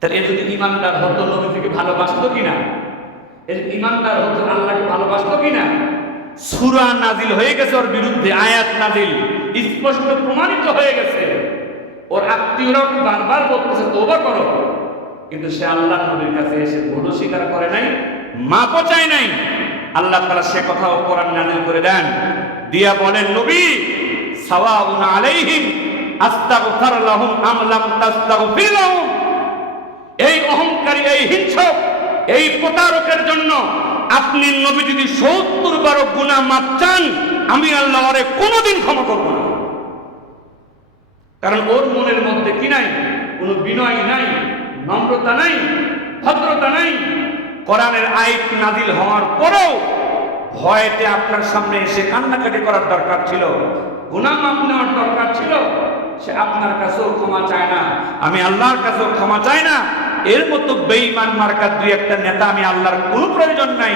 তাহলে এ যদি ইমানদার হতো নবীকে ভালোবাসতো কিনা, এর ইমানদার হতো আল্লাহকে ভালোবাসতো কিনা? সূরা নাজিল হয়ে গেছে ওর বিরুদ্ধে, আয়াত নাজিল স্পষ্ট প্রমাণিত হয়ে গেছে। ওর আত্মীয়রা বারবার বলতেছে তওবা করো, কিন্তু সে আল্লাহ নবীর কাছে এসে ভুল স্বীকার করে নাই, মাপও চায় নাই। আল্লাহ তাআলা সে কথাও কোরআন নাজিল করে দেন, দিয়া বলেন নবী সাওয়াউন আলাইহিম আস্তাগফির লাহুম আম লাম তাস্তাগফির লাহুম। এই অহংকারী, এই হিংসক, এই প্রতারকের জন্য আপনি নবী যদি ৭০ বার গুনাহ মাপ চান, আমি আল্লাহ ওরে কোনোদিন ক্ষমা করব না। কারণ ওর মনের মধ্যে কি নাই? কোনো বিনয় নাই, নম্রতা নাই, ভদ্রতা নাই। কোরআনের আয়াত নাজিল হওয়ার পরেও ভয়েতে আপনার সামনে এসে কান্নাকাটি করার দরকার ছিল, গুনাহ মাপ নেওয়ার দরকার ছিল। সে আপনার কাছেও ক্ষমা চায় না, আমি আল্লাহর কাছেও ক্ষমা চাই না। এর মতো বেঈমান মার্কার দুই একটা নেতা আমি আল্লাহর কোনো প্রয়োজন নাই।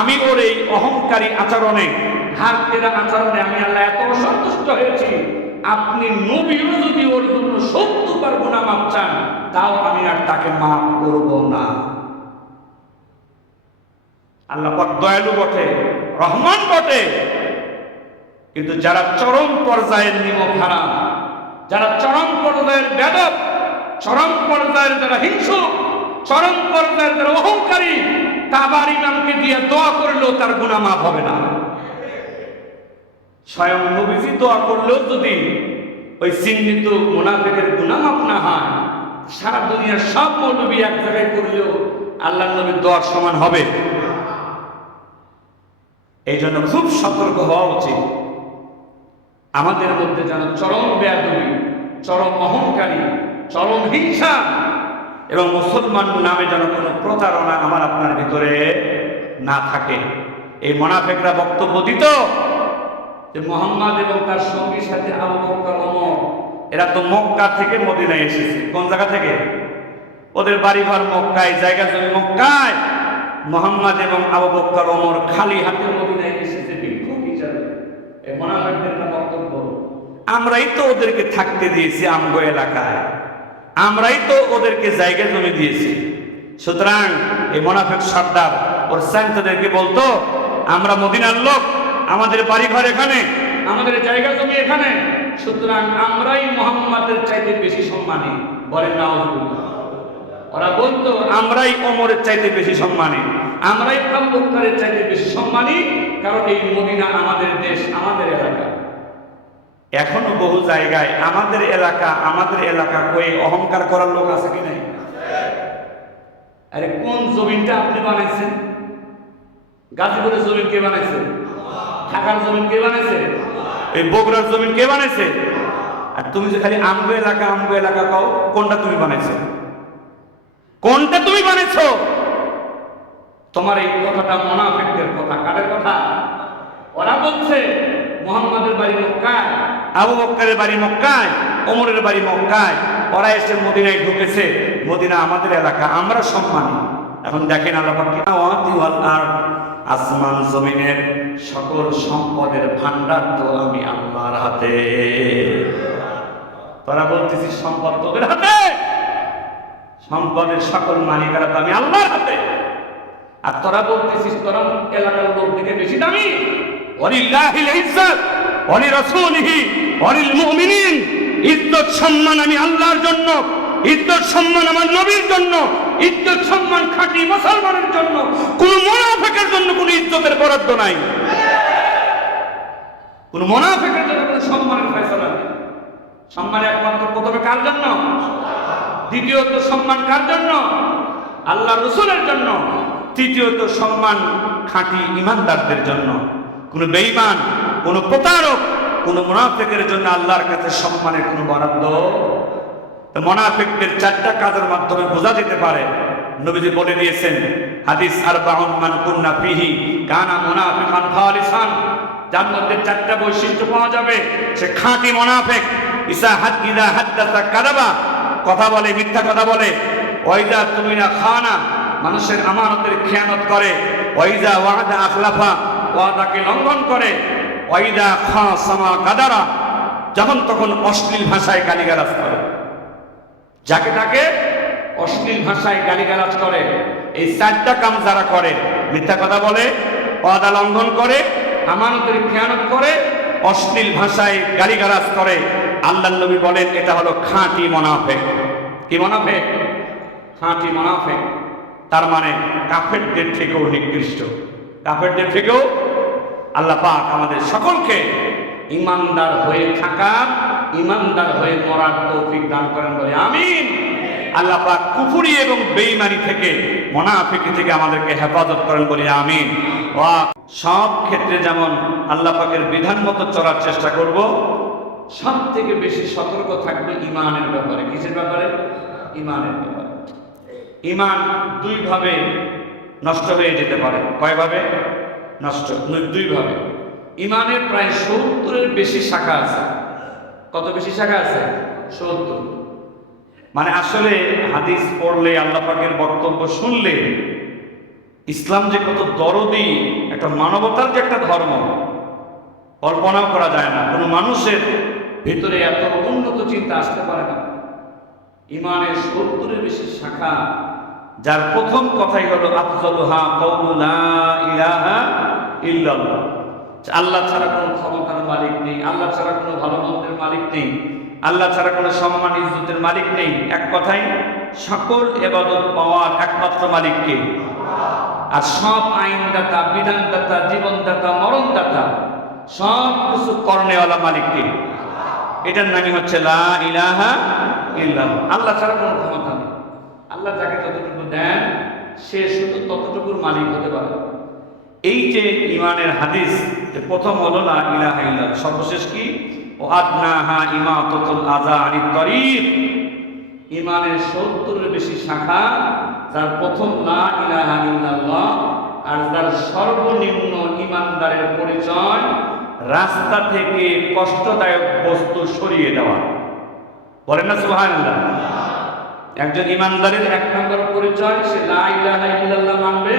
আমি ওর এই অহংকারী আচরণে, হাত তেরা আচরণে আমি আল্লাহ এত সন্তুষ্ট হয়েছি, আপনি নবীও যদি ওর জন্য ৭০ বার গুনাহ মাপ চান, তাও আমি আর তাকে মাফ করব না। আল্লাহ পাক দয়ালু বটে, রহমান বটে, কিন্তু যারা চরম পর্যায়ের নিমক হারাম, যারা চরম পর্যায়ের বেদব, চরম পর্যায়ের যারা হিংসুক, চরম পর্যায়ের যারা অহংকারী, কাবার ইমামকে দিয়ে দোয়া করলেও তার গুনাহ মাফ হবে না। স্বয়ং নবীজি দোয়া করলেও যদি ওই চিহ্নিত মুনাফিকের গুনাহ মাফ না হয়, সারা দুনিয়ার সব মৌলবী এক জায়গায় করলেও আল্লাহর নবীর দোয়ার সমান হবে। এই জন্য খুব সতর্ক হওয়া উচিত। আমাদের মধ্যে যেন চরম বেয়াদবি, চরম অহংকারী, চরম হিংসা এবং মুসলমান নামে যেন কোনো প্রতারণা আমার আপনার ভিতরে না থাকে। এই মুনাফিকরা বক্তব্য দিত যে মুহাম্মদ এবং তার সঙ্গীর সাথে আবু বকর, ওমর, এরা তো মক্কা থেকে মদিনায় এসেছে। কোন জায়গা থেকে? ওদের বাড়িঘর মক্কায়, জায়গা জমি মক্কায়। মুহাম্মদ এবং আবু বকর, ওমর খালি হাতে মদিনায় এসেছে ভিক্ষুক হিসাবে। এই মুনাফিকদের বক্তব্য, আমরাই তো ওদেরকে থাকতে দিয়েছি আমগো এলাকায়, আমরাই তো ওদেরকে জায়গা জমি দিয়েছি। সুতরাং এই মুনাফিক সর্দার ওর সান্তাদেরকে বলতো, আমরা মদিনার লোক, আমাদের বাড়িঘর এখানে, আমাদের জায়গা জমি এখানে, সুতরাং আমরাই মুহাম্মাদের চাইতে বেশি সম্মানী। বলেন নাউজুবিল্লাহ। ওরা বলতো আমরাই ওমরের চাইতে বেশি সম্মানী, আমরাই আবু বকরের চাইতে বেশি সম্মানী, কারণ এই মদিনা আমাদের দেশ, আমাদের এলাকা। এখনো বহু জায়গায় আমাদের এলাকা কয়ে অহংকার করার লোক আছে কি নাই? আরে কোন জমিনটা আপনি বানাইছেন? গাজীপুরের জমিন কে বানাইছে? ঢাকার জমিন কে বানাইছে? এই বগুড়ার জমিন কে বানাইছে? আর তুমি যে খালি আমগো এলাকা কও, কোনটা তুমি বানাইছো? কোনটা তুমি বানাইছো? তোমার এই কথাটা মুনাফিকদের কথা। কাদের কথা? ওরা বলছে মুহাম্মাদের বাড়ি মক্কায়, আবু বকরের বাড়ি মক্কায়, ওমরের বাড়ি মক্কায়, ওরা এসে মদিনায় ঢুকেছে, মদিনা আমাদের এলাকা, আমরা সম্মানী। এখন দেখেন আল্লাহ পাক কি, আসমান জমিনের সকল সম্পদের ভান্ডার তো আমি আল্লাহর হাতে। তোরা বলতেছিস সম্পদ তোদের হাতে, সম্পদের সকল মালিকারা তো আমি আল্লাহর হাতে। আর তোরা বলতেছিস তোরা এলাকার লোক থেকে বেশি দামি। ওয়ালিল্লাহিল ইজ্জাত ওয়ালি রাসূলিহি ওয়ালিল মুমিনিন। ইজ্জত সম্মান আমি আল্লাহর জন্য, ইজ্জত সম্মান আমার নবীর জন্য, ইজ্জত সম্মান খাঁটি মুসলমানের জন্য। কোন মুনাফিকের জন্য কোন ইজ্জতের বরাদ্দ নাই, কোন মুনাফিকের জন্য কোন সম্মানের ফয়সালা নেই। সম্মান একমাত্র প্রথমে কার জন্য? দ্বিতীয়ত সম্মান কার জন্য? আল্লাহ রাসূলের জন্য। তৃতীয়ত সম্মান খাঁটি ঈমানদারদের জন্য। কোন বেঈমান, কোন প্রতারক, কোন মুনাফিকের জন্য আল্লাহর কাছে সম্মানের কোন বরাদ্দ। মুনাফিকদের 4টা কাজের মাধ্যমে বোঝা যেতে পারে। নবীজি বলে দিয়েছেন হাদিস আরবাউন মান কুন্না ফিহি কানা মুনাফিকান খালিসান। যার মধ্যে 4টা বৈশিষ্ট্য পাওয়া যাবে, সে খাঁটি মুনাফিক। ইসা হাদ্দাসা কাযাবা, কথা বলে, মিথ্যা কথা বলে। ওয়াইদা তুমিনা খানা, মানুষের আমানতের খেয়ানত করে। ওয়াইদা ওয়াদা আখলাফা, ওয়াদাকে লঙ্ঘন করে। ওয়াইদা খাসামা গাদারা, যখন তখন অশ্লীল ভাষায় গালিগালাজ করে। যাকে তাকে অশ্লীল ভাষায় গালিগালাজ করে, এই 4টা কাম যারা করে, মিথ্যা কথা বলে, ওয়াদা লঙ্ঘন করে, আমানতের খেয়ানত করে, অশ্লীল ভাষায় গালিগালাজ করে, আল্লাহর নবী বলেন এটা হলো খাঁটি মুনাফিক। কি মুনাফিক? খাঁটি মুনাফিক। তার মানে কাফেরদের থেকেও নিকৃষ্ট, কাফেরদের থেকেও। আল্লাহ পাক আমাদের সকলকে ইমানদার হয়ে থাকা, ইমানদার হয়ে মরার তৌফিক দান করেন বলে আমিন। আল্লাহ পাক কুফরি এবং বেঈমানি থেকে, মুনাফিকি থেকে আমাদেরকে হেফাজত করেন বলে আমিন। সব ক্ষেত্রে যেমন আল্লাহ পাকের বিধান মতো চলার চেষ্টা করব, সব থেকে বেশি সতর্ক থাকবে ইমানের ব্যাপারে। কিসের ব্যাপারে? ইমানের ব্যাপারে। ইমান দুইভাবে নষ্ট হয়ে যেতে পারে। কয়ভাবে নষ্ট? দুইভাবে। ইমানের প্রায় 70-এর বেশি শাখা আছে। কত বেশি শাখা আছে? 70। মানে আসলে হাদিস পড়লে, আল্লাহ পাকের বক্তব্য শুনলে, ইসলাম যে কত দরদি, একটা মানবতার যে একটা ধর্ম, কল্পনাও করা যায় না। কোনো মানুষের ভিতরে এত উন্নত চিন্তা আসতে পারে না। ইমানের 70-এর বেশি শাখা, যার প্রথম কথাই হলো আফজালুহা কাউলু লা ইলাহা ইল্লাল্লাহ। আল্লাহ ছাড়া কোনো ক্ষমতার মালিক নেই, আল্লাহ ছাড়া কোনো ভালো মন্দের মালিক নেই, আল্লাহ ছাড়া কোনো সম্মান ইজ্জতের মালিক নেই। এক কথাই সকল ইবাদত পাওয়ার একমাত্র মালিককে। আর সব আইনদাতা, বিধানদাতা, জীবনদাতা, মরণদাতা, সব কিছু করনেওয়ালা মালিককে। এটার নামই হচ্ছে লা ইলাহা ইল্লাল্লাহ। আল্লাহ ছাড়া কোনো ক্ষমতা নেই। আল্লাহ যাকে যতটুকু দেন সে শুধু ততটুকুর মালিক হতে পারে। এই যে ইমানের হাদিস, প্রথম হলো লা ইলাহা ইল্লাল্লাহ, সর্বশেষ কি? ও আদনাহা ইমাতাতুল আযা আনিত তরিক। ইমানের 70-এর বেশি শাখা, যার প্রথম লা ইলাহা ইল্লাল্লাহ, আর যার সর্বনিম্ন ইমানদারের পরিচয় রাস্তা থেকে কষ্টদায়ক বস্তু সরিয়ে দেওয়া। বলেন না সুবহানাল্লাহ। একজন ইমানদারের 1 নম্বর পরিচয় সে লা ইলাহা ইল্লাল্লাহ মানবে।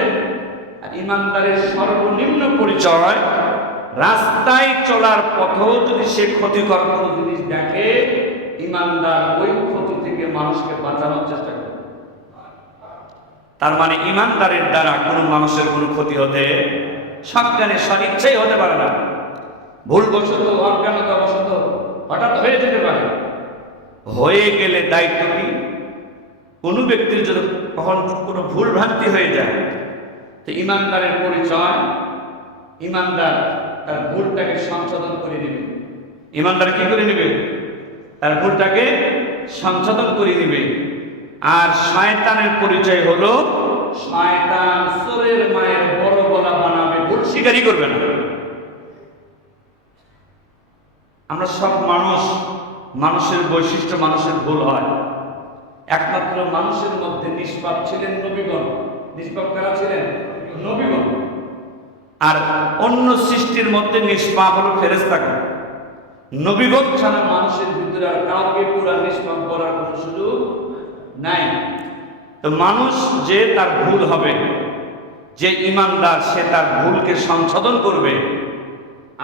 আর ইমানদারের সর্বনিম্ন পরিচয়, রাস্তায় চলার পথেও যদি সে ক্ষতিকর কোনো জিনিস দেখে, ইমানদার ওই ক্ষতি থেকে মানুষকে বাঁচানোর চেষ্টা করে। তার মানে ইমানদারের দ্বারা কোনো মানুষের কোনো ক্ষতি হতে, সজ্ঞানে স্বইচ্ছাই হতে পারে না। ভুলবশত, অজ্ঞানতাবশত হঠাৎ হয়ে যেতে পারে। হয়ে গেলে দায়িত্ব কি? কোনো ব্যক্তির যদি কখন কোনো ভুল ভ্রান্তি হয়ে যায়, তো ইমানদারের পরিচয়, ইমানদার তার ভুলটাকে সংশোধন করে নেবে। ইমানদার কি করে নেবে? তার ভুলটাকে সংশোধন করে নেবে। আর শয়তানের পরিচয় হলো, শয়তান চোরের মায়ের বড় গলা বানাবে, ভুল স্বীকারই করবে না। আমরা সব মানুষের বৈশিষ্ট্য, মানুষের ভুল হয়। একমাত্র মানুষের মধ্যে নিষ্পাপ ছিলেন নবীগণ। নিষ্পাপ কারা ছিলেন? নবীগণ। আর অন্য সৃষ্টির মধ্যে নিষ্পাপ হলো ফেরেশতাগণ। নবীগণ ছাড়া মানুষের ভিতরে আর কাউকে পুরা নিষ্পাপ করার কোনো সুযোগ নাই। তো মানুষ যে তার ভুল হবে, যে ইমানদার সে তার ভুলকে সংশোধন করবে,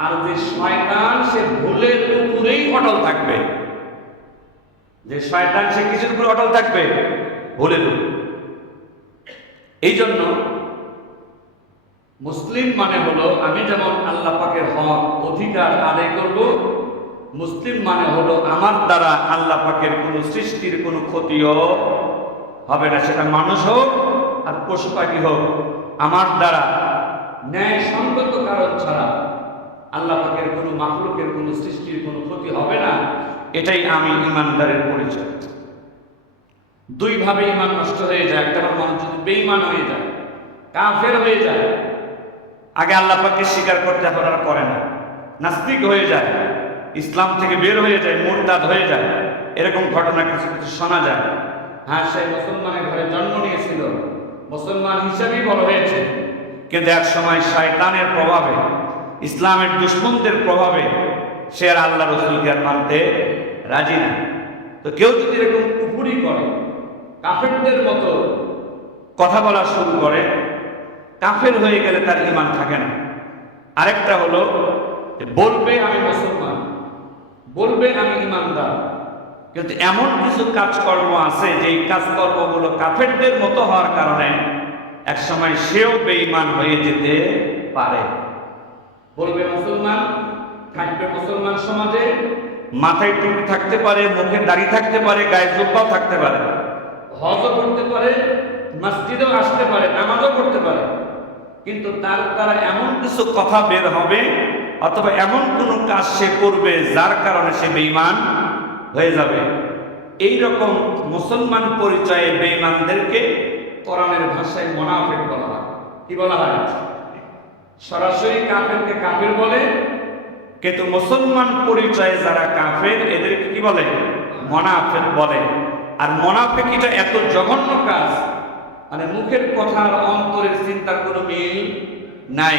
আর যে শয়তান সে ভুলের উপরেই অটল থাকবে। যে শয়তান সে কিসের উপরে অটল থাকবে? ভুলের উপর। এই জন্য মুসলিম মানে হলো, আমি যেমন আল্লাহ পাকের হক অধিকার আদায় করব, মুসলিম মানে হলো আমার দ্বারা আল্লাহ পাকের কোনো সৃষ্টির কোনো ক্ষতিও হবে না। সেটা মানুষ হোক আর পশু পাখি হোক, আমার দ্বারা ন্যায় সঙ্গত কারণ ছাড়া আল্লাহ পাকের কোনো মাখলুকের কোনো সৃষ্টির কোনো ক্ষতি হবে না। এটাই আমি ইমানদারের পরিচয়। দুইভাবে ইমান নষ্ট হয়ে যায়। একটা মানুষ যদি বেঈমান হয়ে যায়, কাফের হয়ে যায়, আগে আল্লাহ পাককে স্বীকার করতে এখন আর করে না, নাস্তিক হয়ে যায়, ইসলাম থেকে বের হয়ে যায়, মুরতাদ হয়ে যায়। এরকম ঘটনা কিছু কিছু শোনা যায়। হ্যাঁ, সে মুসলমানের ঘরে জন্ম নিয়েছিল, মুসলমান হিসেবেই বড় হয়েছে, কিন্তু এক সময় শয়তানের প্রভাবে, ইসলামের দুশমনদের প্রভাবে সে আর আল্লাহ রসুলকে আর মানতে রাজি না। তো কেউ যদি এরকম কুফরি করে, কাফেরদের মতো কথা বলা শুরু করে, কাফের হয়ে গেলে তার ঈমান থাকে না। আরেকটা হলো বলবে আমি মুসলমান, বলবে আমি ঈমানদার, কিন্তু এমন কিছু কাজকর্ম আছে যে কাজকর্মগুলো কাফেরদের মতো হওয়ার কারণে একসময় সেও বেঈমান হয়ে যেতে পারে। বলবে মুসলমান, থাকবে মুসলমান সমাজে, মাথায় টুপি থাকতে পারে, মুখে দাড়ি থাকতে পারে, গায়ে জুব্বাও থাকতে পারে, হজও করতে পারে, মসজিদেও আসতে পারে, নামাজও করতে পারে, কিন্তু তার দ্বারা এমন কিছু কথা বের হবে অথবা এমন কোনো কাজ সে করবে যার কারণে সে বেঈমান হয়ে যাবে। এই রকম মুসলমান পরিচয়ে বেঈমানদেরকে কোরআনের ভাষায় মুনাফিক বলা হয়। কি বলা হয়? সরাসরি কাফেরকে কাফের বলে, কিন্তু মুসলমান পরিচয়ে যারা কাফের এদেরকে কি বলে? মুনাফিক বলে। আর মুনাফিকিটা এত জঘন্য কাজ, মানে মুখের কথা আর অন্তরের চিন্তার কোনো মিল নাই।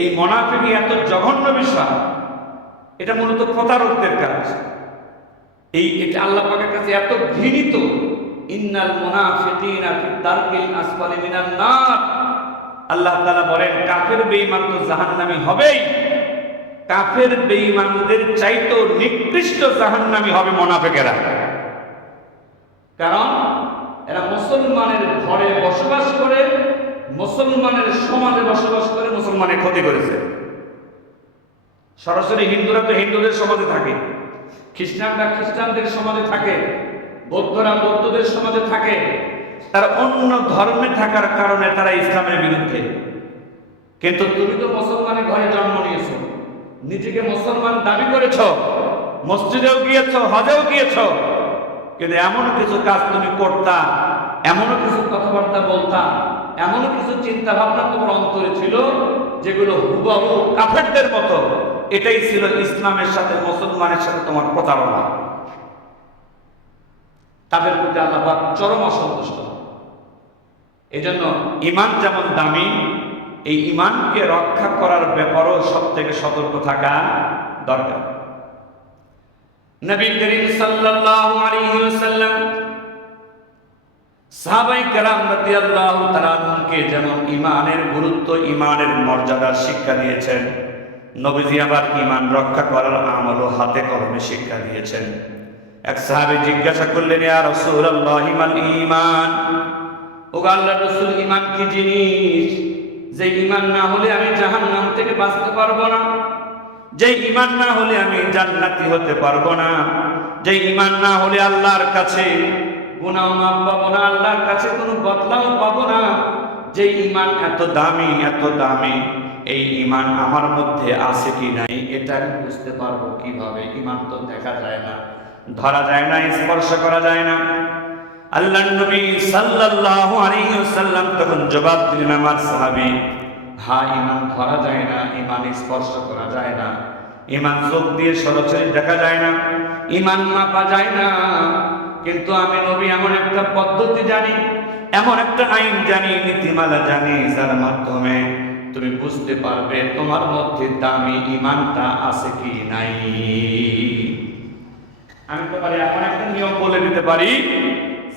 এই মুনাফিকি এত জঘন্য বিষয়, এটা মূলত প্রতারকদের কাজ। এটা আল্লাহ পাকের কাছে এত ঘৃণিত। ইন্নাল মুনাফিকিনা ফি দারকিল আসফালি মিনান নার। আল্লাহ তাআলা বলেন কাফের বেঈমান তো জাহান্নামী হবেই, কাফের বেঈমানদের চাইতেও নিকৃষ্ট জাহান্নামী হবে মুনাফিকেরা। কারণ এরা মুসলমানের ঘরে বসবাস করে, মুসলমানের সমাজে বসবাস করে, মুসলমানের ক্ষতি করেছে। সরাসরি হিন্দুরা তো হিন্দুদের সমাজে থাকে, খ্রিস্টানরা খ্রিস্টানদের সমাজে থাকে, বৌদ্ধরা বৌদ্ধদের সমাজে থাকে। তারা অন্য ধর্মে থাকার কারণে তারা ইসলামের বিরুদ্ধে। কিন্তু তুমি তো মুসলমানের ঘরে জন্ম নিয়েছো, নিজেকে মুসলমান দাবি করেছ, মসজিদেও গিয়েছ, হজেও গিয়েছ, কিন্তু এমন কিছু কাজ তুমি করতা, এমনও কিছু কথাবার্তা বলতা, এমনও কিছু চিন্তা ভাবনা তোমার অন্তরে ছিল যেগুলো হুবহু কাফেরদের মতো। এটাই ছিল ইসলামের সাথে মুসলমানের সাথে তোমার প্রতারণা। তাদের প্রতি আল্লাহ পাক চরম অসন্তুষ্ট। এই জন্য ঈমান যেমন দামি, এই ঈমানকে রক্ষা করার ব্যাপারেও সব থেকে সতর্ক থাকা দরকার। নবী করিম সাল্লাল্লাহু আলাইহি ওয়াসাল্লাম সাহাবায়ে কেরাম রাদিয়াল্লাহু তাআলা আনহুকে যেমন ঈমানের গুরুত্ব, ঈমানের মর্যাদা শিক্ষা দিয়েছেন, নবীজি আবার ঈমান রক্ষা করার আমলও হাতে কলমে শিক্ষা দিয়েছেন। এক সাহাবী জিজ্ঞাসা করলেন, ইয়া রাসূলুল্লাহ মাল ঈমান? ও আল্লাহর রাসূল, ঈমান কি জিনিস? যে ঈমান না হলে আমি জাহান্নাম থেকে বাঁচতে পারবো না, যে ঈমান না হলে আমি জান্নাতি হতে পারবো না, যে ঈমান না হলে আল্লাহর কাছে গুনাহ মাফ পাবো না, আল্লাহর কাছে কোনো বদলাও পাবো না, যে ঈমান এত দামি, এত দামি, এই ঈমান আমার মধ্যে আছে কি নাই এটা আমি বুঝতে পারবো কিভাবে? ঈমান তো দেখা যায় না, ধরা যায় না, স্পর্শ করা যায় না। আল্লাহর নবী সাল্লাল্লাহু আলাইহি ওয়াসাল্লাম তখন জবাব দিলেন, আমার সাহাবী, হ্যাঁ ঈমান ধরা যায় না, ঈমান স্পর্শ করা যায় না, ঈমান চোখ দিয়ে সরাসরি দেখা যায় না, ঈমান মাপা যায় না, কিন্তু আমি নবী এমন একটা পদ্ধতি জানি, এমন একটা আইন জানি, নীতিমালা জানি, যার মাধ্যমে তুমি বুঝতে পারবে তোমার মধ্যে দামি ঈমানটা আছে কি নাই। আমি তোমার এমন একটা নিয়ম বলে দিতে পারি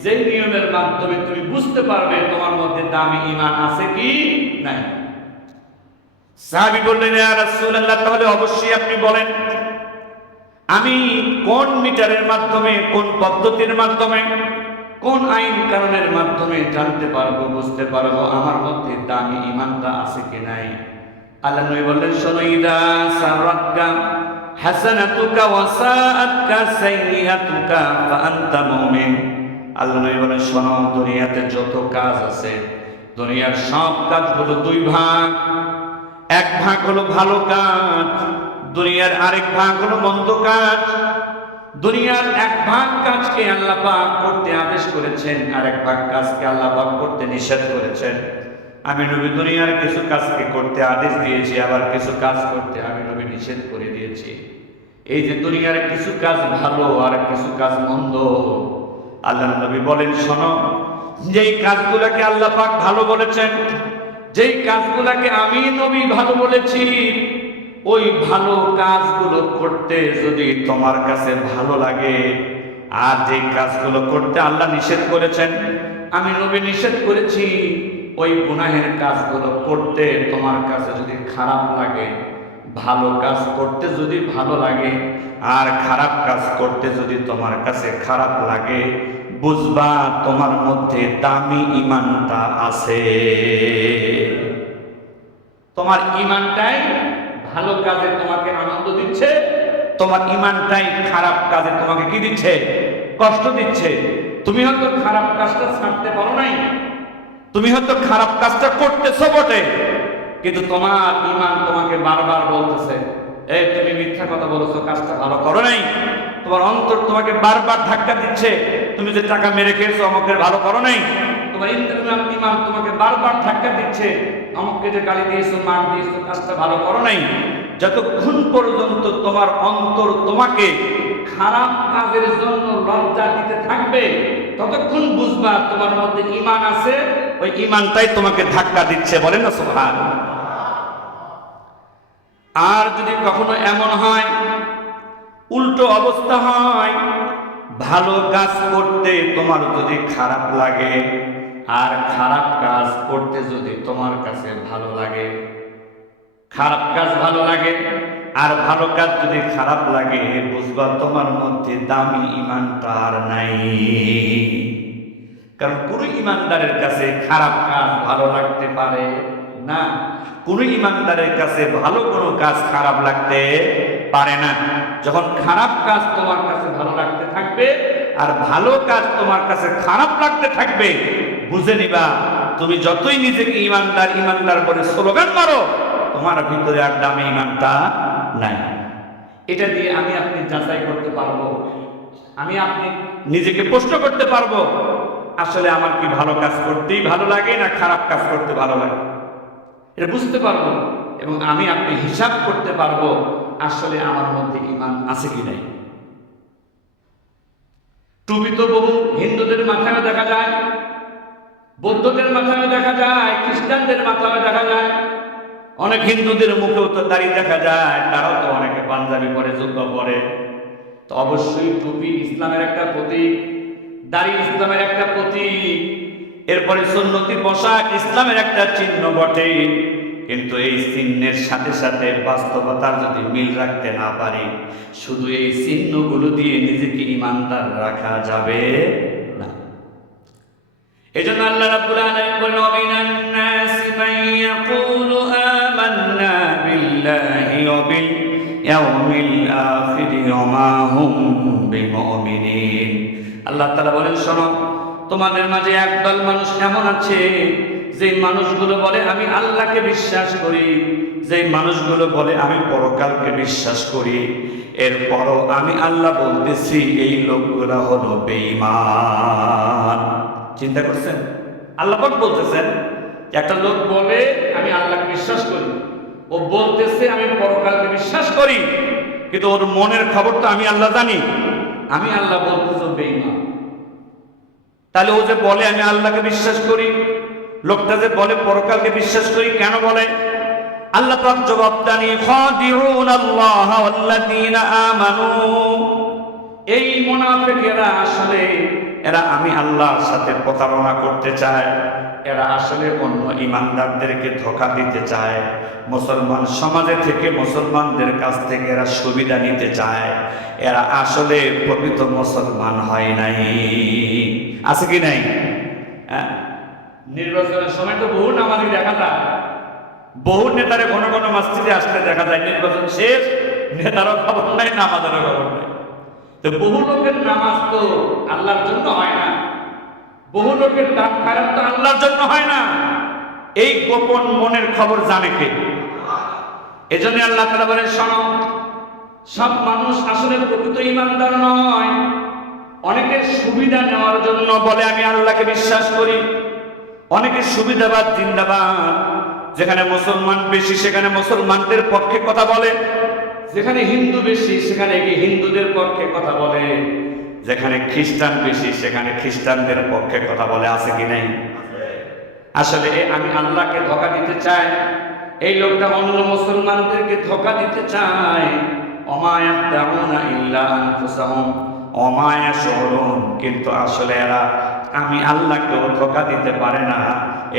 যে নিয়মের মাধ্যমে তুমি বুঝতে পারবে তোমার মধ্যে দামি ঈমান আছে কি নাই। সাহাবী বললেন, ইয়া রাসূলুল্লাহ, তাহলে অবশ্যই আপনি বলেন, আমি কোন মিটারের মাধ্যমে, কোন পদ্ধতির মাধ্যমে, কোন আইন কানুনের মাধ্যমে জানতে পারবো, বুঝতে পারবো আমার মধ্যে দামি ঈমানটা আছে কি নাই? আল্লাহ নবী বললেন, শোনো, ইদা সারাতকা হাসানাতুকা ওয়া সাআতকা সাইয়্যাতুকা ফা আনতা মুমিন। আল্লাহ নবী বলেন, শোনো, দুনিয়াতে যত কাজ আছে, দুনিয়ার সব কাজগুলো দুই ভাগ। এক ভাগ হলো ভালো কাজ, দুনিয়ার আরেক ভাগ হলো মন্দ কাজ। দুনিয়ার এক ভাগ কাজকে আল্লাহ পাক করতে আদেশ করেছেন, আরেক ভাগ কাজকে আল্লাহ পাক করতে নিষেধ করেছেন। আমি নবী দুনিয়ার কিছু কাজকে করতে আদেশ দিয়েছি, আবার কিছু কাজ করতে আমি নবী নিষেধ করে দিয়েছি। এই যে দুনিয়ার কিছু কাজ ভালো আর কিছু কাজ মন্দ, আল্লাহ নবী বলেন, শোনো, যেই কাজগুলোকে আল্লাহ পাক ভালো বলেছেন, যেই কাজগুলোকে আমি নবী ভালো বলেছি, ওই ভালো কাজগুলো করতে যদি তোমার কাছে ভালো লাগে, আর যে কাজগুলো করতে আল্লাহ নিষেধ করেছেন, আমি নবী নিষেধ করেছি, ওই গুনাহের কাজগুলো করতে তোমার কাছে যদি খারাপ লাগে, ভালো কাজ করতে যদি ভালো লাগে আর খারাপ কাজ করতে যদি তোমার কাছে খারাপ লাগে, বুঝবা তোমার মধ্যে দামি ঈমানটা আছে। তোমার ঈমানটাই ভালো কাজে তোমাকে আনন্দ দিচ্ছে, তোমার ঈমানটাই খারাপ কাজে তোমাকে কি দিচ্ছে? কষ্ট দিচ্ছে। তুমি হয়তো খারাপ কাজটা ছাড়তে পারো নাই, তুমি হয়তো খারাপ কাজটা করতেছো বটে, কিন্তু তোমার ঈমান তোমাকে বারবার বলতেছে, এই তুমি মিথ্যা কথা বলেছো, কাজটা ভালো করো নাই। তোমার অন্তর তোমাকে বারবার ধাক্কা দিচ্ছে, তুমি যে টাকা মেরে খেয়েছো অমুকের ভালো করো নাই। তোমার ঈমান তোমাকে বারবার ধাক্কা দিচ্ছে, অমুককে যে গালি দিয়েছো, মার দিয়েছো, কাজটা ভালো করো নাই। যতক্ষণ পর্যন্ত তোমার অন্তর তোমাকে খারাপ কাজের জন্য লজ্জা দিতে থাকবে, ততক্ষণ বুঝবা তোমার মধ্যে ঈমান আছে, ওই ঈমানটাই তোমাকে ধাক্কা দিচ্ছে। বলেন না সুবহানাল্লাহ। আর যদি কখনো এমন হয়, উল্টো অবস্থা হয়, ভালো কাজ করতে তোমার যদি খারাপ লাগে আর খারাপ কাজ করতে যদি তোমার কাছে ভালো লাগে, খারাপ কাজ ভালো লাগে আর ভালো কাজ যদি খারাপ লাগে, বুঝবা তোমার মধ্যে দামি ঈমানটা আর নাই। কারণ কোন ঈমানদারের কাছে খারাপ কাজ ভালো লাগতে পারে না, কোন ঈমানদারের কাছে ভালো কোনো কাজ খারাপ লাগতে পারে না। যখন খারাপ কাজ তোমার কাছে ভালো লাগতে থাকবে আর ভালো কাজ তোমার কাছে খারাপ লাগতে থাকবে, বুঝে নিবা তুমি যতই নিজেকে ঈমানদার ঈমানদার বলে স্লোগান মারো, তোমার ভিতরে আর দামি ঈমানটা নাই। এটা দিয়ে আমি আপনি যাচাই করতে পারবো, আমি আপনি নিজেকে প্রশ্ন করতে পারবো, আসলে আমার কি ভালো কাজ করতেই ভালো লাগে না খারাপ কাজ করতে ভালো লাগে, এটা বুঝতে পারবো। এবং আমি আপনি হিসাব করতে পারবো আসলে আমার মধ্যে ঈমান আছে কি নাই। টুপি তো বহু হিন্দুদের মাথায় দেখা যায়, বৌদ্ধদের মাথায় দেখা যায়, খ্রিস্টানদের মাথায় দেখা যায়, অনেক হিন্দুদের মুখেও তো দাড়ি দেখা যায়, তারাও তো অনেকে পাঞ্জাবি পরে, জুব্বা পরে। তো অবশ্যই টুপি ইসলামের একটা প্রতীক, দাড়ি ইসলামের একটা প্রতীক, এরপরে সুন্নতি পোশাক ইসলামের একটা চিহ্ন বটে। কিন্তু এই চিহ্নের সাথে সাথে বাস্তবতার যদি মিল রাখতে না পারি, শুধু এই চিহ্নগুলো দিয়ে নিজেকে ঈমানদার রাখা যাবে না। এজন্য আল্লাহ রাব্বুল আলামিন বলেন, ওয়ামিনান নাসি মান ইয়াকুলু আমান্না বিল্লাহি ওয়া বিল ইয়াউমিল আখির ওয়া মা হুম বিমুমিনিন। আল্লাহ তাআলা বলেন, শোনো, তোমাদের মাঝে একদল মানুষ এমন আছে, যে মানুষগুলো বলে আমি আল্লাহকে বিশ্বাস করি, যে মানুষগুলো বলে আমি পরকালকে বিশ্বাস করি, এরপরও আমি আল্লাহ বলতেছি এই লোকগুলা হলো বেঈমান। চিন্তা করছেন? আল্লাহ পাক বলতেছেন, একটা লোক বলে আমি আল্লাহকে বিশ্বাস করি, ও বলতেছে আমি পরকালকে বিশ্বাস করি, কিন্তু ওর মনের খবর তো আমি আল্লাহ জানি। আমি আল্লাহ বলতেছে বেঈমান। তাহলে ও যে বলে আমি আল্লাহকে বিশ্বাস করি, লোকটা যে বলে পরকালকে বিশ্বাস করি, কেন বলে? আল্লাহ পাক জবাব জানিয়ে, খাদিউন আল্লাহ ওয়াল্লাযীনা আমানু, এই মুনাফিকেরা আসলে এরা আমি আল্লাহর সাথে প্রতারণা করতে চায়, এরা আসলে অন্য ঈমানদারদেরকে ধোঁকা দিতে চায়, মুসলমান সমাজে থেকে মুসলমানদের কাছ থেকে এরা সুবিধা নিতে চায়, এরা আসলে প্রকৃত মুসলমান হয় নাই। আছে কি নাই? হ্যাঁ, নির্বাচনের সময় তো বহু নামাজি দেখা যায়, বহু নেতারে ঘন ঘন মসজিদে আসতে দেখা যায়, নির্বাচন শেষ, নেতারও খবর নাই, নামাজেরও খবর নাই। তো বহু লোকের নামাজ তো আল্লাহর জন্য হয় না, বহু লোকের দান খায়রাত তো আল্লাহর জন্য হয় না। এই গোপন মনের খবর জানে কে? এজন্য আল্লাহ তাআলা বলেন, শোনো, সব মানুষ আসলে প্রকৃত ঈমানদার নয়। অনেকের সুবিধা নেওয়ার জন্য বলে আমি আল্লাহকে বিশ্বাস করি, অনেকের সুবিধাবাদ জিন্দাবাদ, যেখানে মুসলমান বেশি সেখানে মুসলমানদের পক্ষে কথা বলে, যেখানে হিন্দু বেশি সেখানে গিয়ে হিন্দুদের পক্ষে কথা বলে, যেখানে খ্রিস্টান বেশি সেখানে খ্রিস্টানদের পক্ষে কথা বলে। আছে কি নাই? আসলে আমি আল্লাহকে ধোঁকা দিতে চাই, এই লোকটা অন্য মুসলমানদেরকে ধোঁকা দিতে চায়। ওমা ইয়াখদাউনা ইল্লা আনফুসাহুম ওমা ইয়াশউরুন, কিন্তু আসলে এরা আমি আল্লাহকেও ধোঁকা দিতে পারে না,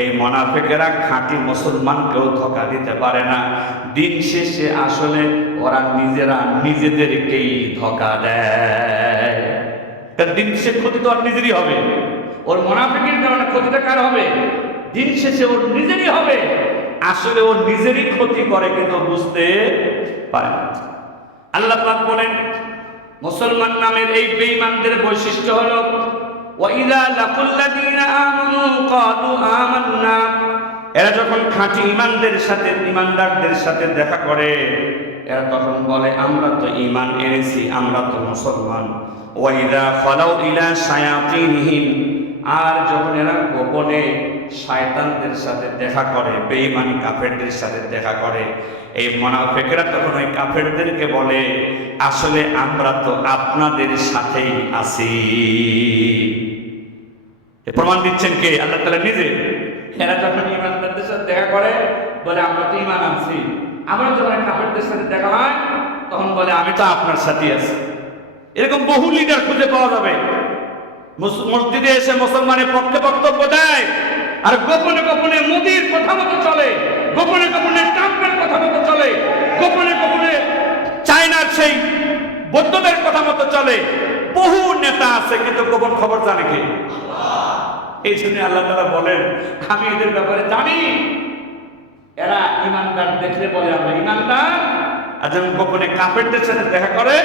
এই মুনাফিকেরা খাঁটি মুসলমানকেও ধোঁকা দিতে পারে না। দিন শেষে আসলে ওরা নিজেরা নিজেদেরকেই ধোঁকা দেয়। দিন শেষে ক্ষতি তো আর নিজেরই হবে, ওর মুনাফিকের কারণে ক্ষতিটা কার হবে? দিন শেষে ওর নিজেরই হবে। আসলে ওর নিজেরই ক্ষতি করে কিন্তু বুঝতে পারে না। আল্লাহ পাক বলেন মুসলমান নামের এই বেঈমানদের বৈশিষ্ট্য হলো ওয়াইদা লাকুল্লাযীনা আমানু ক্বালু আমান্না, এরা যখন খাঁটি ইমানদারদের সাথে দেখা করে এরা তখন বলে আমরা তো ঈমান এনেছি, আমরা তো মুসলমান। ওয়াইদা খালাউ ইলা শায়াতিনহিম, আর যখন এরা গোপনে শয়তানদের সাথে দেখা করে, বেঈমান কাফেরদের সাথে দেখা করে, এই মুনাফিকরা তখন ওই কাফেরদেরকে বলে আসলে আমরা তো আপনাদের সাথেই আছি। প্রমাণ দিচ্ছেন কে? আল্লাহ তাআলা নিজে। এরা যখন ঈমানদারদের সাথে দেখা করে বলে আমরা তো ঈমান আনছি, আমরা যখন কাফেরদের সাথে দেখা হয় তখন বলে আমি তো আপনার সাথেই আছি। এরকম বহু লিডার খুঁজে পাওয়া যাবে, মসজিদে এসে মুসলমানের পক্ষে বক্তব্য দেয় আর গোপনে গোপনে মোদির কথা মতো চলে, গোপনে গোপনে ট্রাম্পের কথা মতো চলে, গোপনে গোপনে চায়নার সেই বৌদ্ধদের কথা মতো চলে। বহু নেতা আছে কিন্তু গোপন খবর জানে কে? এই জন্য আল্লাহ তাআলা বলেন আমি এদের ব্যাপারে জানি। এরা ইমানদার দেখলে বলে আমরা ইমানদার, আর যখন গোপনে কাফেরদের সাথে দেখা করে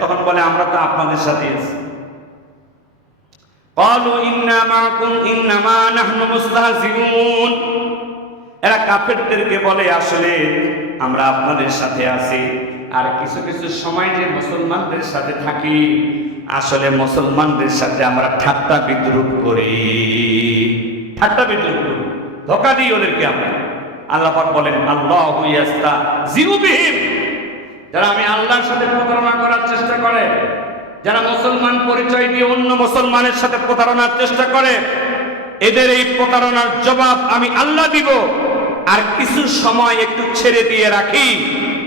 তখন বলে আমরা তো আপনাদের সাথে আছি। ক্বালু ইন্না মাআকুম ইন্নামা নাহনু মুস্তাহজিউন, এরা কাফেরদেরকে বলে আসলে আমরা আপনাদের সাথে আছি। আর কিছু কিছু সময় যে মুসলমানদের সাথে থাকি আসলে মুসলমানদের সাথে আমরা ঠাট্টা বিদ্রুপ করি, ঠাট্টা বিদ্রুপ করি, ধোঁকা দিই ওদেরকে আমরা। আল্লাহ পাক বলেন আল্লাহু ইয়াস্তাহজিউ বিহিম, যারা আমি আল্লাহর সাথে প্রতারণা করার চেষ্টা করে, যারা মুসলমান পরিচয় দিয়ে অন্য মুসলমানের সাথে প্রতারণার চেষ্টা করে, এদের এই প্রতারণার জবাব আমি আল্লাহ দিব। আর কিছু সময় একটু ছেড়ে দিয়ে রাখি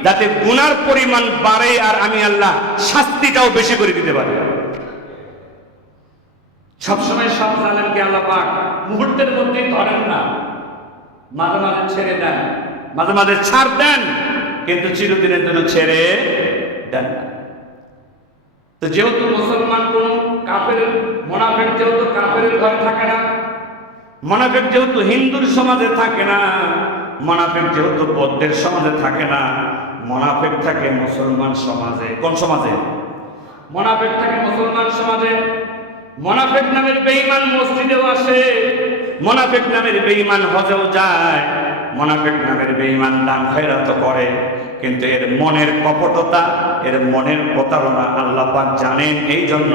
যাতে গুনার পরিমাণ বাড়ে আর আমি আল্লাহ শাস্তিটাও বেশি করে দিতে পারি। সবসময় সব জানেন কি আল্লাহ পাক মুহূর্তের মধ্যেই ধরেন না, মাঝে মাঝে ছেড়ে দেন, মাঝে মাঝে ছাড় দেন, কিন্তু চিরদিনের জন্য ছেড়ে দেন না। তো যেহেতু মুসলমান কোন কাফের মুনাফিক যেহেতু কাফেরের ঘরে থাকে না, মুনাফিক যেহেতু হিন্দুর সমাজে থাকে না, মুনাফিক যেহেতু বৌদ্ধের সমাজে থাকে না, মুনাফিক থাকে মুসলমান সমাজে। কোন সমাজে? মুনাফিক থাকে মুসলমান সমাজে। মুনাফিক নামের বেঈমান মসজিদেও আসে, মুনাফিক নামের বেঈমান হজেও যায়, মুনাফিক নামের বেঈমান দান খয়রাত করে, কিন্তু এর মনের কপটতা, এর মনের প্রতারণা আল্লাহ পাক জানেন। এই জন্য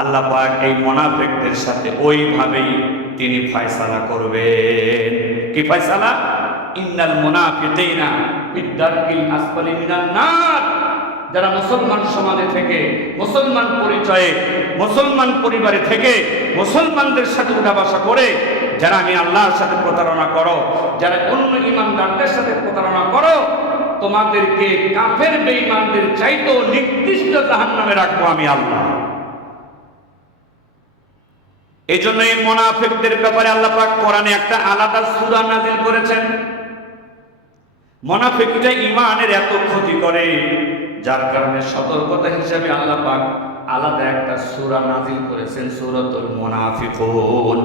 আল্লাহ পাক এই মুনাফিকদের সাথে ওইভাবেই তিনি ফয়সালা করবেন। কি ফয়সালা? ইন্নাল মুনাফিকিনা ফিদ-দারকিল আসফালি মিনান নার, যারা মুসলমান সমাজে থেকে, মুসলমান পরিচয়ে, মুসলমান পরিবারে থেকে মুসলমানদের সাথে উঠা বসা করে, যারা আমি আল্লাহর সাথে প্রতারণা করো, যারা অন্য ঈমানদারদের সাথে প্রতারণা করো, তোমাদেরকে কাফের বেঈমানদের চাইতেও নিকৃষ্ট জাহান্নামে রাখবো আমি আল্লাহ। এই জন্য এই মুনাফিকদের ব্যাপারে আল্লাহ পাক কোরআনে একটা আলাদা সূরা নাযিল করেছেন। মুনাফিকরা ঈমানের এত ক্ষতি করে যার কারণে সতর্কতা হিসেবে আল্লাহ পাক আলাদা একটা সূরা নাযিল করেছেন, সূরাতুল মুনাফিকুন,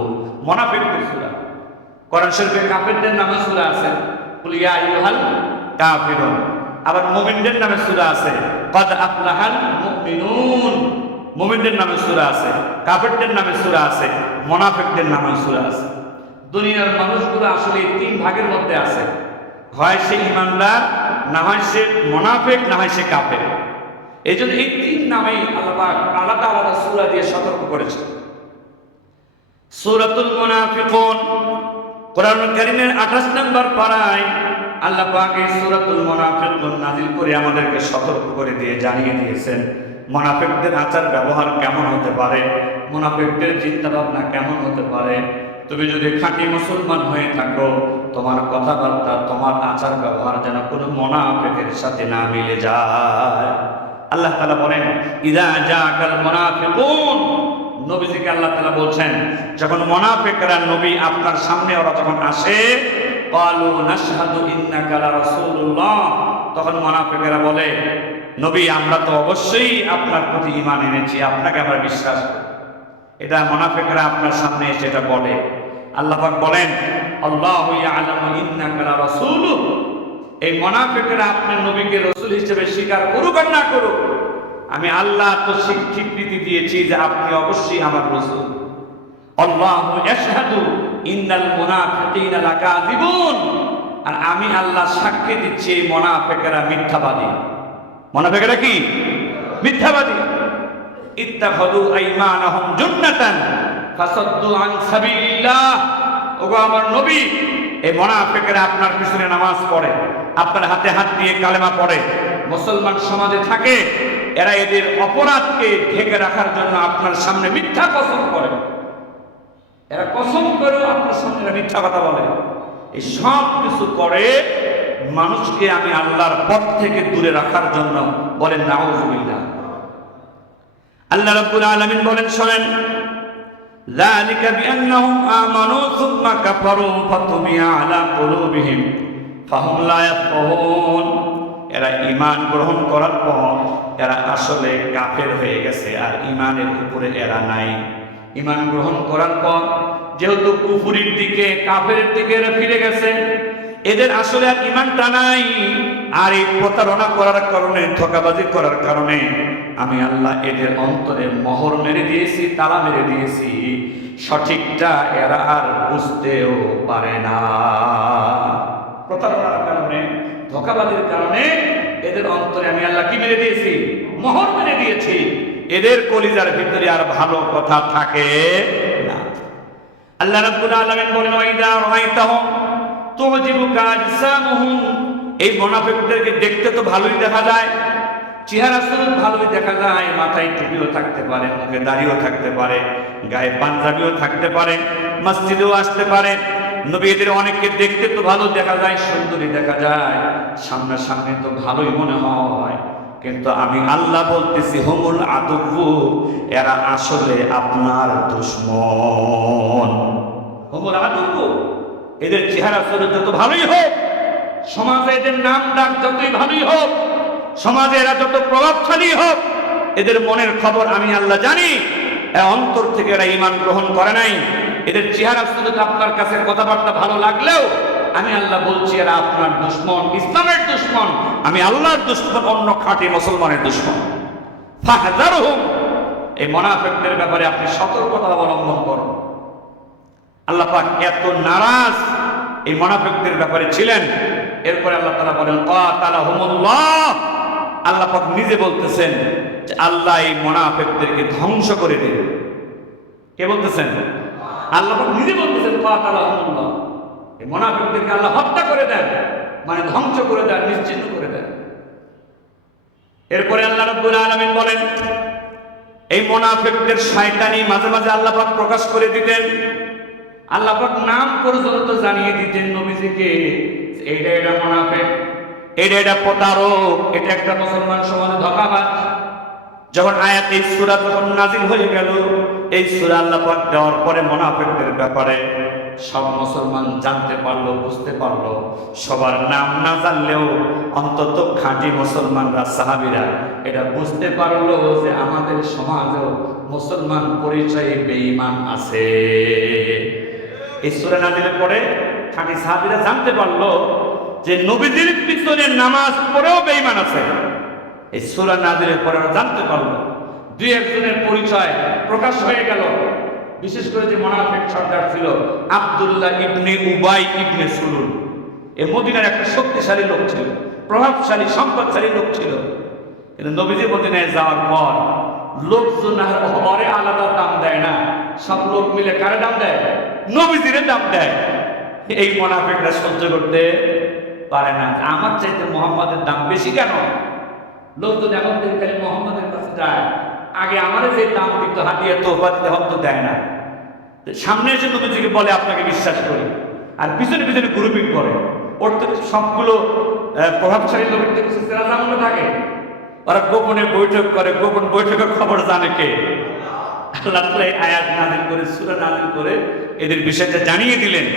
মুনাফিকদের সূরা। কোরআন শরীফে কাফেরদের নামে সূরা আছে, কুল ইয়া আইয়ুহাল কাফিরুন। আবার মুমিনদের নামে সূরা আছে, কদ আফলাহাল মুমিনুন। মুমিনদের নামে সূরা আছে, কাফেরদের নামে সূরা আছে, মুনাফিকদের নামে সূরা আছে। দুনিয়ার মানুষগুলো আসলে তিন ভাগের মধ্যে আছে, হয় সে ঈমানদার, না হয় সে মুনাফিক, না হয় সে কাফের। এই জন্য এই তিন নামেই আল্লাহ পাক আলাদা আলাদা সূরা দিয়ে সতর্ক করেছে। সূরাতুল মুনাফিকুন কোরআনুল কারীমের 28 নম্বর পারায় আল্লাহ পাক এই সূরাতুল মুনাফিকুন নাযিল করে আমাদেরকে সতর্ক করে দিয়ে জানিয়ে দিয়েছেন মুনাফিকদের আচার ব্যবহার কেমন হতে পারে, মুনাফিকদের চিন্তা ভাবনা কেমন হতে পারে। তুমি যদি খাঁটি মুসলমান হয়ে থাকো, তোমার কথাবার্তা, তোমার আচার ব্যবহার যেন কোনো মুনাফিকের সাথে না মিলে যায়। আল্লাহ তাআলা বলেন ইযা জাআকাল মুনাফিকুন নবীজিকে আল্লাহ তাআলা বলছেন, যখন মুনাফিকরা নবী আপনার সামনে ওরা যখন আসে, ক্বালু নাশহাদু ইন্নাকা লা রাসূলুল্লাহ, তখন মুনাফিকরা বলে, নবী আমরা তো অবশ্যই আপনার প্রতি ঈমান এনেছি, আপনাকে আমরা বিশ্বাস করি। এটা মুনাফিকরা আপনার সামনে এসে এটা বলে। আল্লাহ পাক বলেন, আল্লাহু ইয়ালামু ইন্নাকা লা রাসূলু, এই মুনাফিকরা আপনার নবীকে রাসূল হিসেবে স্বীকার করুক আর না করুক, আমি আল্লাহ তো স্বীকৃতি দিয়েছি যে আপনি অবশ্যই আমার রাসূল। আল্লাহু ইয়াশহাদু ইন্নাল মুনাফিকিনা লাকাযিবুন, আর আমি আল্লাহ সাক্ষী দিচ্ছি এই মুনাফিকরা মিথ্যাবাদী। মুনাফিকরা কি? মিথ্যাবাদী। ইত্তাখাযু আইমানাহুম জুন্নাতান ফাসাদ্দু আন সাবিলিল্লাহ, ওগো আমার নবী, এই মুনাফিকরা আপনার পিছনে নামাজ পড়ে, আপনার হাতে হাত দিয়ে কালেমা পড়ে, মুসলমান সমাজে থাকে, এরা এদের অপরাধকে ঢেকে রাখার জন্য আপনার সামনে মিথ্যা কসম করে, এরা কসম করেও আপনার সামনে মিথ্যা কথা বলে। এই সব কিছু করে মানুষকে আমি আল্লাহর পথ থেকে দূরে রাখার জন্য। বলেন নাউযুবিল্লাহ। আল্লাহ রাব্বুল আলামিন বলেন, শোনেন, যালিকা বিআন্নাহুম আমানু সুম্মা কাফারু ফাতুবিয়া আলা কুলুবিহিম ফাহুম লা ইয়াফকাহুন, এরা ঈমান গ্রহণ করার পর এরা আসলে কাফের হয়ে গেছে, আর ঈমানের উপরে এরা নাই। ঈমান গ্রহণ করার পর যেহেতু কুফরির দিকে, কাফেরের দিকে এরা ফিরে গেছে, এদের আসলে আর ঈমানটা নাই। আর এই প্রতারণা করার কারণে, ধোঁকাবাজি করার কারণে আমি আল্লাহ এদের অন্তরে মোহর মেরে দিয়েছি, তালা মেরে দিয়েছি, সঠিকটা এরা আর বুঝতেও পারে না। প্রতারণার কারণে, ধোঁকাবাজির কারণে এদের অন্তরে আমি আল্লাহ কি মেরে দিয়েছি? মোহর মেরে দিয়েছি। এদের কলিজার ভিতরে আর ভালো কথা থাকে না। আল্লাহ রাব্বুল আলামিন বলেন, ওয়াইদা রাআইতাহুম তুজিবুকা আজসামুহুম, এই মুনাফিকদেরকে দেখতে তো ভালোই দেখা যায়, চেহারা সুরত ভালোই দেখা যায়, মাথায় টুপিও থাকতে পারে, মুখে দাড়িও থাকতে পারে, গায়ে পাঞ্জাবিও থাকতে পারে, মসজিদেও আসতে পারে, নবীদের অনেককে দেখতে তো ভালো দেখা যায়, সুন্দরী দেখা যায়, সামনাসামনি তো ভালোই মনে হয়, কিন্তু আমি আল্লাহ বলতেছি, হুমুল আদুব্বু, এরা আসলে আপনার দুশমন। হুমুল আদুব্বু, এদের চেহারা সুরত যত ভালোই হোক, সমাজে এদের নাম ডাক যতই ভালোই হোক, সমাজে এরা যত প্রভাবশালী হোক, এদের মনের খবর আমি আল্লাহ জানি। অন্তর থেকে এরা ঈমান গ্রহণ করে নাই। এদের চেহারা সুরত আপনার কাছে কথাবার্তা ভালো লাগলেও আমি আল্লাহ বলছি এরা আপনার দুশমন, ইসলামের দুশমন, আমি আল্লাহর দুশমন, অন্য খাঁটি মুসলমানের দুশমন। ফাহযারহুম, এই মুনাফিকদের ব্যাপারে আপনি সতর্কতা অবলম্বন করুন। আল্লাহ পাক এত নারাজ এই মুনাফিকদের ব্যাপারে ছিলেন। এরপরে আল্লাহ তাআলা বলেন, কাতালাহুমুল্লাহ, আল্লাহ পাক নিজে বলতেছেন যে আল্লাহ এই মুনাফিকদেরকে ধ্বংস করে দেন। কে বলতেছেন? আল্লাহ পাক নিজে বলতেছেন, কাতালাহুমুল্লাহ, এই মুনাফিকদেরকে আল্লাহ হত্যা করে দেন, মানে ধ্বংস করে দেন, নিশ্চিহ্ন করে দেন। এরপরে আল্লাহ রাব্বুল আলামিন বলেন, এই মুনাফিকদের শয়তানি মাঝে মাঝে আল্লাহ পাক প্রকাশ করে দিতেন। আল্লাহ পাক নাম পর্যন্ত জানিয়ে দিতেন নবীজিকে, এটা মুনাফিক, এটা প্রতারক, এটা একটা মুসলমান সমাজে ধোঁকাবাজ। যখন আয়াত, এই সূরা যখন নাজিল হয়ে গেল, এই সূরা আল্লাহ পাক দেওয়ার পরে মুনাফিকদের ব্যাপারে সব মুসলমান জানতে পারলো, বুঝতে পারলো। সবার নাম না জানলেও অন্তত খাঁটি মুসলমানরা, সাহাবীরা এটা বুঝতে পারলো যে আমাদের সমাজেও মুসলমান পরিচয়ে বেঈমান আছে। এই সূরা নাজিলের পরে খাঁটি সাহাবীরা জানতে পারলো যে নবীজির পিছনে নামাজ পড়েও বেঈমান আছে। এই সূরা নাজিলের পরে জানতে পারলো, দুই একজনের পরিচয় প্রকাশ হয়ে গেল। বিশেষ করে যে মুনাফিক সর্দার ছিল আব্দুল্লাহ ইবনে উবাই ইবনে সুলুল, এ মদিনার একটা শক্তিশালী লোক ছিল, প্রভাবশালী, সম্পদশালী লোক ছিল। কিন্তু নবীজি মদিনায় যাওয়ার পর লোকজন ওরে আলাদা দাম দেয় না, সব লোক মিলে কারে দাম দেয়? নবীজির দাম দেয়। এই মুনাফিকরা সহ্য করতে পারে না, আমার চাইতে মুহাম্মাদের দাম বেশি কেন? লোকজন এখন থেকে খালি মুহাম্মাদের কাছে যায়, আগে আমারে যে দাম দিত, হাদিয়া তোহফা দিতে হতো দেয় না। সামনে এসে নবীজিকে বলে আপনাকে বিশ্বাস করি, আর পিছনে পিছনে গ্রুপিং করে। ওর তো সবগুলো প্রভাবশালী লোকের থেকে সেরা থাকে, ওরা গোপনে বৈঠক করে, গোপন বৈঠকের খবর জানে কে? আল্লাহ তাআলা এই আয়াত নাযিল করে, সূরা নাযিল করে এদের বিষয়টা জানিয়ে দিলেন।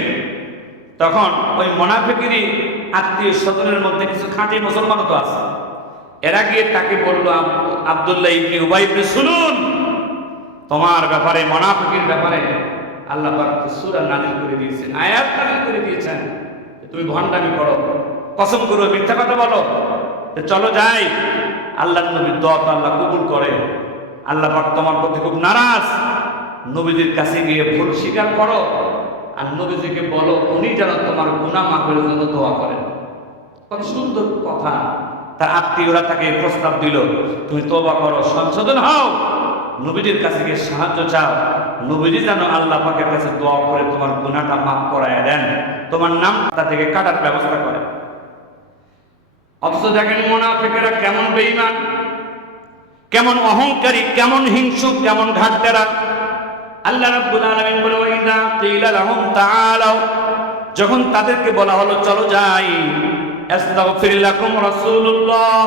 তখন ওই মুনাফিকেরই আত্মীয় স্বজনের মধ্যে কিছু খাঁটি মুসলমানও তো আছে। এরা গিয়ে তাকে বলল, আব্দুল্লাহ ইবনে উবাই ইবনে সুলুল, তোমার ব্যাপারে, মুনাফিকের ব্যাপারে আল্লাহ পাক সূরা নাযিল করে দিয়েছেন, আয়াত নাযিল করে দিয়েছেন, তুমি ভণ্ডামি করো, কসম করো, মিথ্যা কথা বলো, চলো যাই। আল্লাহর নবীর দোয়া তো আল্লাহ কবুল করে। আল্লাহ পাক তোমার প্রতি খুব নারাজ, নবীজির কাছে গিয়ে ভুল স্বীকার করো আর নবীজিকে বলো উনি যেন তোমার গুনাহ মাফের জন্য দোয়া করেন। কত সুন্দর কথা। তার আত্মীয়রা তাকে প্রস্তাব দিল, তুমি তওবা করো, সংশোধন হও, নবীজির কাছে গিয়ে সাহায্য চাও, নবীজি যেন আল্লাহ পাকের কাছে দোয়া করে তোমার গুনাহটা মাফ করায় দেন, তোমার নামটা থেকে কাটার ব্যবস্থা করে। অথচ দেখেন মুনাফিকেরা কেমন বেঈমান, কেমন অহংকারী, কেমন হিংসুক, কেমন ঘাটতেরা। আল্লাহ রাব্বুল আলামিন বলে, ওয়াইদা কিলা লাহুম তাআলাউ, যখন তাদেরকে বলা হলো চলো যাই, আস্তাগফির লাকুম রাসূলুল্লাহ,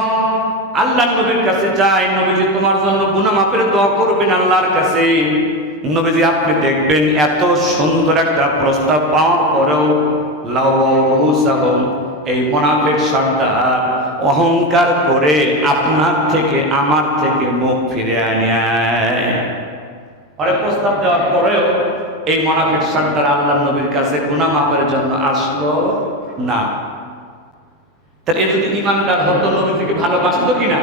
আল্লাহর নবীর কাছে যাই, নবীজি তোমার জন্য গুনাহ মাফের দোয়া করবেন আল্লাহর কাছে। নবীজি আপনি দেখবেন এত সুন্দর একটা প্রস্তাব পাওয়ার পরেও লাউহুসাহুম, এই মুনাফিক সর্দার অহংকার করে আপনার থেকে, আমার থেকে মুখ ফিরে আনায়। আরে প্রস্তাব দেওয়ার পরেও এই মুনাফিক সর্দার আল্লাহর নবীর কাছে গুনাহ মাফের জন্য আসলো না। তাহলে এ যদি ইমানদার হতো, নবীকে ভালোবাসতো কিনা?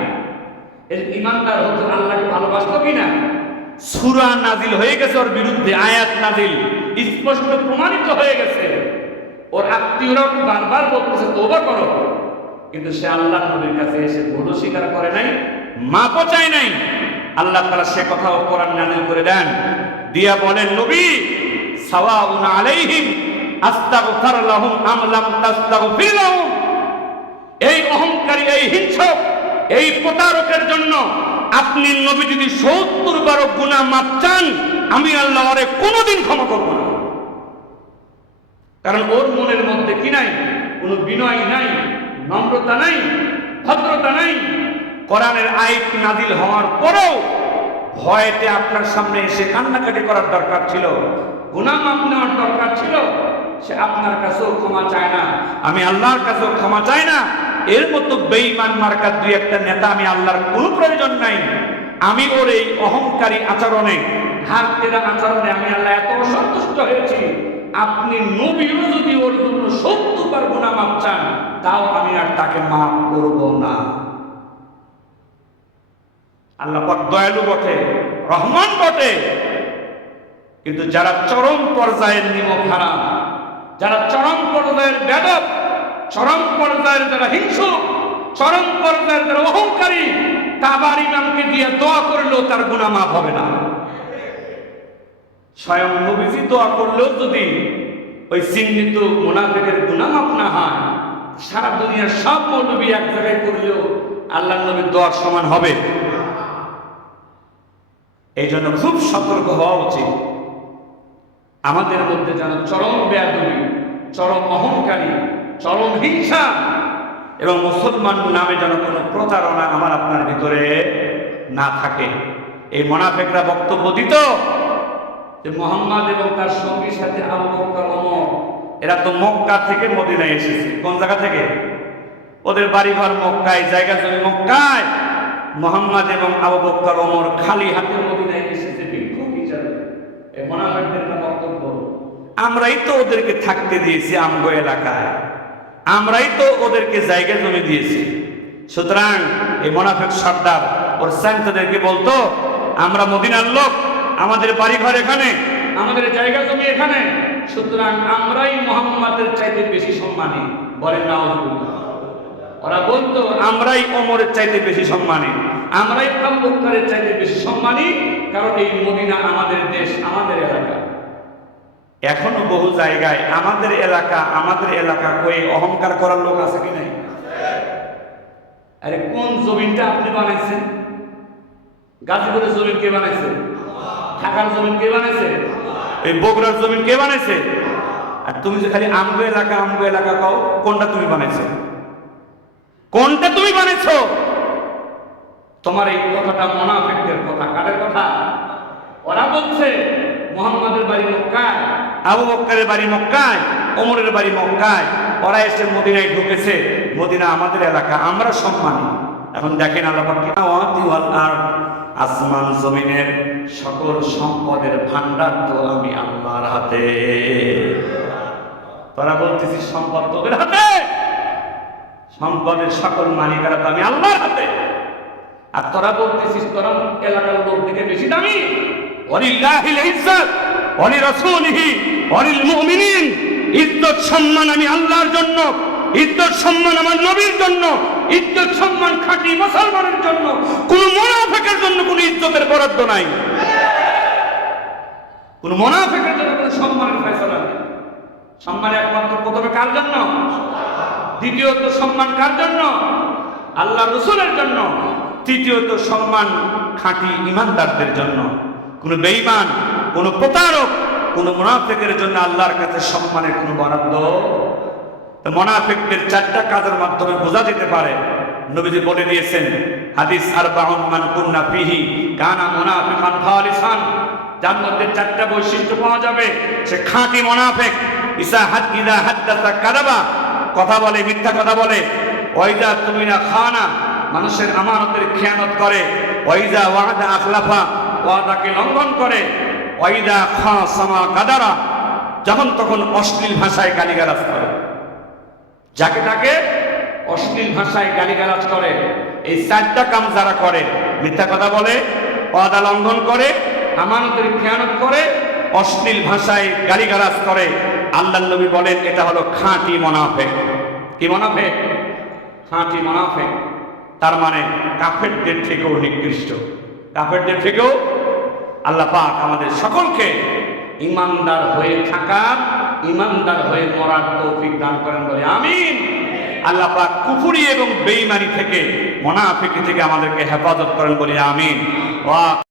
এর ইমানদার হতো, আল্লাহকে ভালোবাসতো কিনা? সূরা নাজিল হয়ে গেছে ওর বিরুদ্ধে, আয়াত নাজিল স্পষ্ট প্রমাণিত হয়ে গেছে। ওর আত্মীয়রা বারবার বলতেছে তওবা করো, কিন্তু সে আল্লাহর নবীর কাছে এসে ভুল স্বীকার করে নাই, মাপও চায় নাই। আল্লাহ তাআলা সে কথাও কোরআন নাযিল করে দেন, দিয়া বলেন, নবী সাওয়াউন আলাইহিম আস্তাগফির লাহুম আম লাম তাস্তাগফির লাহুম, এই অহংকারী, এই হিংসক, এই প্রতারকের জন্য আপনি নবী যদি ৭০ বার গুনাহ মাফ চান, আমি আল্লাহ ওরে কোনোদিন ক্ষমা করব না। কারণ ওর মনের মধ্যে কি নাই? কোনো বিনয় নাই, নম্রতা নাই, ভদ্রতা নাই। কোরআনের আয়াত নাযিল হওয়ার পরেও ভয়েতে আপনার সামনে এসে কান্নাকাটি করার দরকার ছিল, গুনাহ মাফ নেওয়ার দরকার ছিল। সে আপনার কাছেও ক্ষমা চায় না, আমি আল্লাহর কাছেও ক্ষমা চাই না। এর মতো বেঈমান মার্কার দুই একটা নেতা আমি আল্লাহর কোনো প্রয়োজন নাই। আমি ওর এই অহংকারী আচরণে, ঘাটতেরা আচরণে আমি আল্লাহ এত অসন্তুষ্ট হয়েছি, আপনি নবীও যদি ওর জন্য ৭০ বার গুনাহ মাফ চান, তাও আমি আর তাকে মাফ করব না। আল্লাহ পাক দয়ালু বটে, রহমান বটে, কিন্তু যারা চরম পর্যায়ের নিমক হারাম, যারা চরম পর্যায়ের বেদব, চরম পর্যায়ের যারা হিংসুক, চরম পর্যায়ের যারা অহংকারী, কাবার ইমামকে দিয়ে দোয়া করলেও তার গুনাহ মাফ হবে না। স্বয়ং নবীজি দোয়া করলেও যদি ওই চিহ্নিত মুনাফিকের গুনাহ মাফ না হয়, সারা দুনিয়ার সব মৌলবী এক জায়গায় করলেও আল্লাহর নবীর দোয়ার সমান হবে। এই জন্য খুব সতর্ক হওয়া উচিত। আমাদের মধ্যে যেন চরম বেয়াদবি, চরম অহংকারী, চরম হিংসা এবং মুসলমান নামে যেন কোনো প্রতারণা আমার আপনার ভিতরে না থাকে। এই মুনাফিকরা বক্তব্য দিত যে মুহাম্মদ এবং তার সঙ্গীর সাথে আবু বকর, ওমর, এরা তো মক্কা থেকে মদিনায় এসেছে। কোন জায়গা থেকে? ওদের বাড়িঘর মক্কায়, জায়গা জমি মক্কায়। মুহাম্মদ এবং আবু বকর, ওমর খালি হাতে মদিনায় এসেছে ভিক্ষুক হিসাবে। এই মুনাফিকদের বক্তব্য, আমরাই তো ওদেরকে থাকতে দিয়েছি আমগো এলাকায়, আমরাই তো ওদেরকে জায়গা জমি দিয়েছি। সুতরাং এই মুনাফিক সর্দার ওর সান্তাদেরকে বলতো, আমরা মদিনার লোক, আমাদের বাড়িঘর এখানে, আমাদের জায়গা জমি এখানে, সুতরাং আমরাই মুহাম্মাদের চাইতে বেশি সম্মানী। বলেন নাউজুবিল্লাহ। ওরা বলতো আমরাই ওমরের চাইতে বেশি সম্মানী, আমরাই আবু বকরের চাইতে বেশি সম্মানী, কারণ এই মদিনা আমাদের দেশ, আমাদের এলাকা। এখনো বহু জায়গায় আমাদের এলাকা কয়ে অহংকার করার লোক আছে কি নাই? আরে কোন জমিনটা আপনি বানাইছেন? গাজীপুরের জমিন কে বানাইছে? ঢাকার জমিন কে বানাইছে? এই বগুড়ার জমিন কে বানাইছে? আর তুমি যে খালি আমগো এলাকা কও, কোনটা তুমি বানাইছো? কোনটা তুমি বানাইছো? তোমার এই কথাটা মুনাফিকদের কথা। কাদের কথা? ওরা বলছে মুহাম্মাদের বাড়ি মক্কায়, আবু বকরের বাড়ি মক্কায়, ওমরের বাড়ি মক্কায়, ওরা এসে মদিনায় ঢুকেছে, মদিনা আমাদের এলাকা, আমরা সম্মানী। এখন দেখেন আল্লাহ পাক কি আর আসমান জমিনের সকল সম্পদের ভান্ডার তো আমি আল্লাহর হাতে। তোরা বলতেছিস সম্পদ তোদের হাতে, সম্পদের সকল মালিকারা তো আমি আল্লাহর হাতে। আর তোরা বলতেছিস তোরা এলাকার লোক থেকে বেশি দামি। ওয়ালিল্লাহিল ইজ্জাত ওয়ালিরাসূলিহি ওয়ালিল মুমিনিন, ইজ্জত সম্মান আমি আল্লাহর জন্য, ইজ্জত সম্মান আমার নবীর জন্য, ইজ্জত সম্মান খাঁটি মুসলমানের জন্য, কোন মুনাফিকের জন্য কোন ইজ্জতের বরাদ্দ নাই, কোন মুনাফিকের জন্য কোন সম্মানের ফয়সালা নেই। সম্মান একমাত্র প্রথমে কার জন্য? দ্বিতীয়ত সম্মান কার জন্য? আল্লাহ রাসূলের জন্য। তৃতীয়ত সম্মান খাঁটি ঈমানদারদের জন্য। কোন বেঈমান, কোন প্রতারক, কোন মুনাফিকের জন্য আল্লাহর কাছে সম্মানের কোন বরাদ্দ। মুনাফিকদের চারটা কাজের মাধ্যমে বোঝা যেতে পারে। নবীজি বলে দিয়েছেন হাদিস আরবাউন মান কুন্না ফিহি কানা মুনাফিকান খালিসান, যার মধ্যে চারটা বৈশিষ্ট্য পাওয়া যাবে সে খাঁটি মুনাফিক। ইসা হাদ্দাসা কাযাবা, কথা বলে মিথ্যা কথা বলে। ওয়াইদা তুমিনা খানা, মানুষের আমানতের খেয়ানত করে। ওয়াইদা ওয়াদা আখলাফা, ওয়াদাকে লঙ্ঘন করে। ওয়াইদা খাসামা গাদারা, যখন তখন অশ্লীল ভাষায় গালিগালাজ করে, যাকে তাকে অশ্লীল ভাষায় গালিগালাজ করে। এই চারটা কাম যারা করে, মিথ্যা কথা বলে, ওয়াদা লঙ্ঘন করে, আমানতের খেয়ানত করে, অশ্লীল ভাষায় গালিগালাজ করে, আল্লাহর নবী বলেন এটা হলো খাঁটি মুনাফিক। কি মুনাফিক? খাঁটি মুনাফিক। তার মানে কাফেরদের থেকেও নিকৃষ্ট। কাফেরদের থেকেও আল্লাহ পাক আমাদের সকলকে ঈমানদার হয়ে থাকার, ঈমানদার হয়ে মরার তৌফিক দান করেন বলে আমিন। আল্লাহ পাক কুফরি এবং বেঈমানি থেকে, মুনাফিকি থেকে আমাদেরকে হেফাজত করেন বলে আমিন।